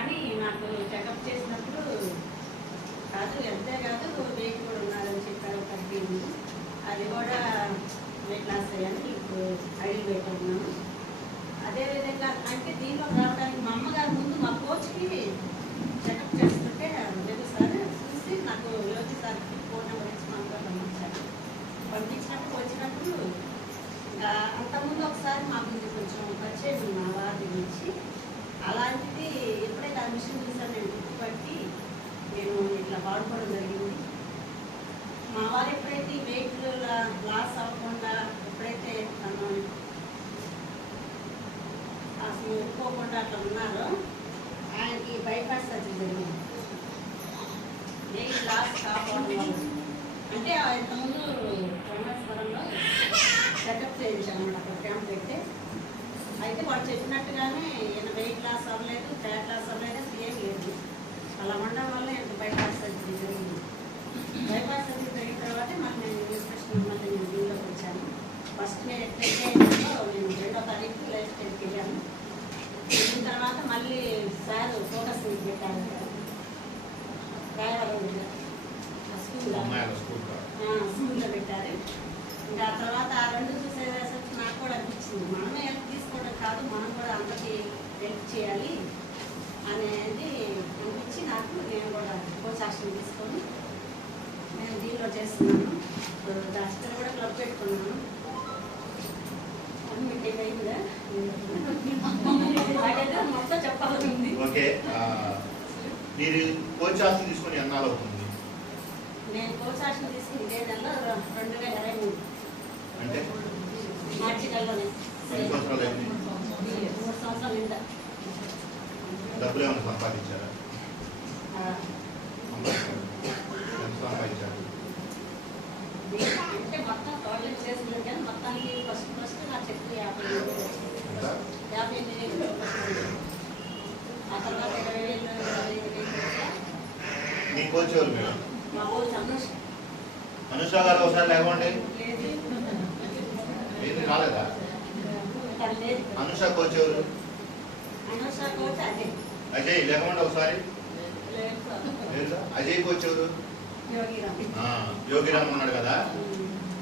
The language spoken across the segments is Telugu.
కానీ నాకు చెకప్ చేసినప్పుడు కాదు ఎంతే కాదు వెయిట్ కూడా ఉన్నారని చెప్పారు 13. అది కూడా వెయిట్ లాస్ అయ్యాను. ఇప్పుడు ఐడి వెయిట్ ఉన్నాను. అదేవిధంగా అంటే దీంట్లో రావడానికి మా అమ్మగారు ముందు మా కోచ్కి చెకప్ చేస్తుంటే లేదు సార్ చూసి నాకు యోగి సార్కి ఫోన్ నెంబర్ ఇచ్చి మాకు పంపించారు. పంపించినప్పుడు వచ్చినప్పుడు ఇంకా అంతకుముందు ఒకసారి మాకు కొంచెం పరిచయం మా వారి గురించి అలాంటిది ఎప్పుడైతే ఆ మిషన్ చూసాను నేను గుర్తుపట్టి నేను ఇట్లా వాడుకోవడం జరిగింది. మా వారు ఎప్పుడైతే వెయిట్ లాస్ అవ్వకుండా ఎప్పుడైతే తను అసలు ఒప్పుకోకుండా అట్లా ఉన్నారో ఆయనకి బైపాస్ సర్జరీ జరిగింది. వెయిట్ లాస్ కాకపోవడం వల్ల అంటే ఇంతకుముందు బ్రహ్మేశ్వరంలో సెటప్ చేయించాను అక్కడ క్యాంప్ పెడితే. అయితే వాళ్ళు చెప్పినట్టుగానే ఈయన వెయిట్ లాస్ అవ్వలేదు, ఫ్యాట్ లాస్ అవ్వలేదు, అసలు ఏం లేదు. అలా ఉండడం వల్ల ఈయనకు బైపాస్ సర్జరీ జరిగింది. బైపాస్ సర్జరీ జరిగిన తర్వాత మళ్ళీ నేను ఇన్స్పెక్షన్ మళ్ళీ నేను దీనిలోకి వచ్చాను. ఫస్ట్ నేను ఎట్లయితే నేను 2వ తారీఖు లైఫ్ స్టైల్కి వెళ్ళాను. వెళ్ళిన తర్వాత మళ్ళీ సార్ ఫోకస్ పెట్టారు రాయవరం స్కూల్లో పెట్టారు. ఇంకా ఆ తర్వాత ఆ 2 చూసేసరికి నాకు కూడా అనిపించింది మనమే హెల్ప్ తీసుకోవడం కాదు, మనం కూడా అందరికీ హెల్ప్ చేయాలి అనేది అనిపించి నాకు నేను కూడా కోచ్ యాక్షన్ తీసుకొని నేను దీనిలో చేస్తున్నాను. డాక్టర్ కూడా క్లబ్ పెట్టుకున్నాను. మీటింగ్ అయిందా? మొత్తం చెప్పాలని. ఓకే, మీరు కోచ్ యాక్షన్ తీసుకొని ఎన్నాళ్ళు అవుతుంది? నేను కోచ్ యాక్షన్ తీసుకుని ఇదే నెలలో 2023 అంటే మార్చి నెలలోనే 10 సంవత్సరాలు అయింది. 3 సంవత్సరాలు నిండా. డబ్బులు ఏమైనా సంపాదించారా? సంపాదించారు అంటే మొత్తం టాయిలెట్ చేసింది కానీ మొత్తానికి ఫస్ట్ నా చెక్ 50,000 ఆ తర్వాత 20,000 మీ కోచ్ ఎవరు మీరు? మా కోచ్ అనుష గారు ఒకసారి లేవండి. ఏది రాలేదా? అనుష కోచ్ ఎవరు? అజయ్ లేకుండా ఒకసారి. అజయ్ కోచ్ ఎవరు? యోగిరామ్ ఉన్నాడు కదా.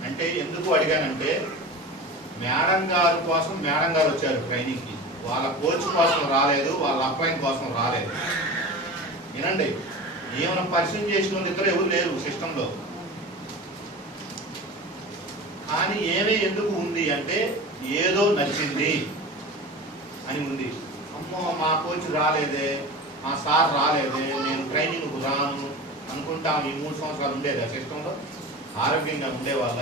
అంటే ఎందుకు అడిగానంటే మేడం గారు కోసం మేడం గారు వచ్చారు ట్రైనింగ్కి. వాళ్ళ కోచ్ కోసం రాలేదు, వాళ్ళ అబ్బాయి కోసం రాలేదు. వినండి, ఏమైనా పరిచయం చేసిన వాళ్ళు ఇద్దరు ఎవరు లేరు సిస్టంలో. కానీ ఏమే ఎందుకు ఉంది అంటే ఏదో నచ్చింది అని ఉంది. అమ్మో మా కోచ్ రాలేదే, మా సార్ రాలేదే, నేను ట్రైనింగ్కు రాను అనుకుంటాం. ఈ 3 సంవత్సరాలు ఉండేది ఆ సిస్టంలో ఆరోగ్యంగా ఉండేవాళ్ళ.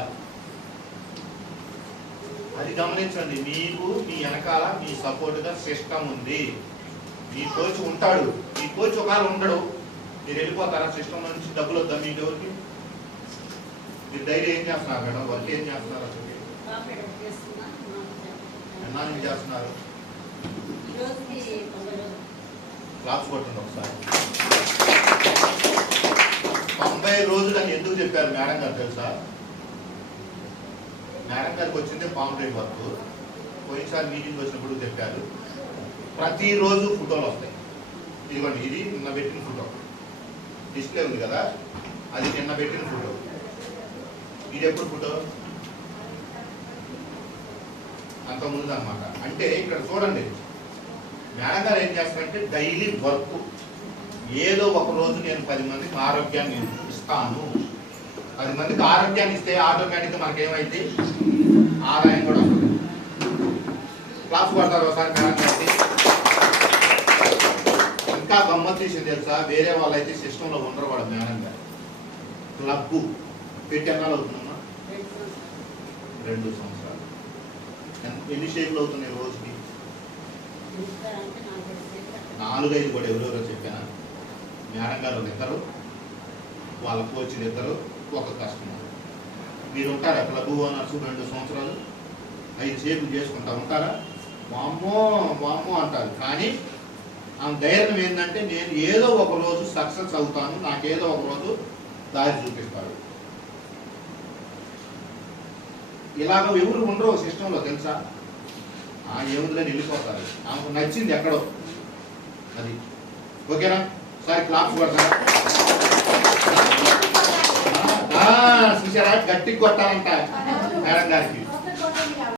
అది గమనించండి. మీకు మీ వెనకాల మీ సపోర్ట్గా సిస్టమ్ ఉంది. మీ కోచ్ ఉంటాడు. మీ కోచ్ ఒకవేళ ఉండడు, మీరు వెళ్ళిపోతారా సిస్టమ్ నుంచి? డబ్బులు వద్దా మీకు? ఎవరికి? మీరు డైలీ ఏం చేస్తున్నారు మేడం? వర్క్ ఏం చేస్తున్నారు? అసలు ఎన్నా నుంచి చేస్తున్నారు? క్లాప్స్ కొట్టండి ఒకసారి. 90 రోజులు అని ఎందుకు చెప్పారు మేడం గారు తెలుసా? మేడం గారికి వచ్చిందే పాంప్లెట్ వర్క్. పోయినసారి మీటింగ్ వచ్చినప్పుడు చెప్పారు ప్రతిరోజు ఫోటోలు వస్తాయి. ఇదిగోండి, ఇది నిన్న పెట్టిన ఫోటో డిస్ప్లే ఉంది కదా, అది నిన్న పెట్టిన ఫోటో. ఇది ఎప్పుడు ఫోటో? అంత ముందు అనమాట. అంటే ఇక్కడ చూడండి, మేడం గారు ఏం చేస్తారంటే డైలీ వర్క్. ఏదో ఒక రోజు నేను 10 మందికి ఆరోగ్యాన్ని ఇస్తాను. 10 మందికి ఆరోగ్యాన్ని ఇస్తే ఆటోమేటిక్గా మనకేమైంది? ఆదాయం కూడా వస్తుంది. క్లాస్ కొడతారు ఒకసారి మేడం గారికి. ఇంకా గమ్మత్ తీసింది తెలుసా, వేరే వాళ్ళైతే సిస్టంలో ఉండరు కూడా. మేడం గారు క్లబ్ పెట్టి ఎన్నాళ్ళు అవుతుందమ్మా? 2 సంవత్సరాలు. ఎన్ని షేపులు అవుతున్నాయి రోజుకి? 4-5 కూడా. ఎవరెవరో చెప్పాను. మేడం గారు ఇద్దరు, వాళ్ళ కోచ్లు ఇద్దరు, ఒక కస్టమర్. మీరు ఉంటారా క్లబ్ ఓనర్స్ 2 సంవత్సరాలు 5 షేపులు చేసుకుంటా ఉంటారా? వామ్మో వామ్మో అంటారు. కానీ ఆమె ధైర్యం ఏంటంటే నేను ఏదో ఒక రోజు సక్సెస్ అవుతాను, నాకేదో ఒక రోజు దారి చూపిస్తాడు. ఇలాగ ఎవరు ఉండరు సిస్టంలో తెలుసా? ఏముందని వెళ్ళిపోతారు. ఆమెకు నచ్చింది ఎక్కడో అది. ఓకేనా? సార్ క్లాప్స్ కొడతారా? చూసారా, గట్టిగా కొట్టాలంట మేడం గారికి.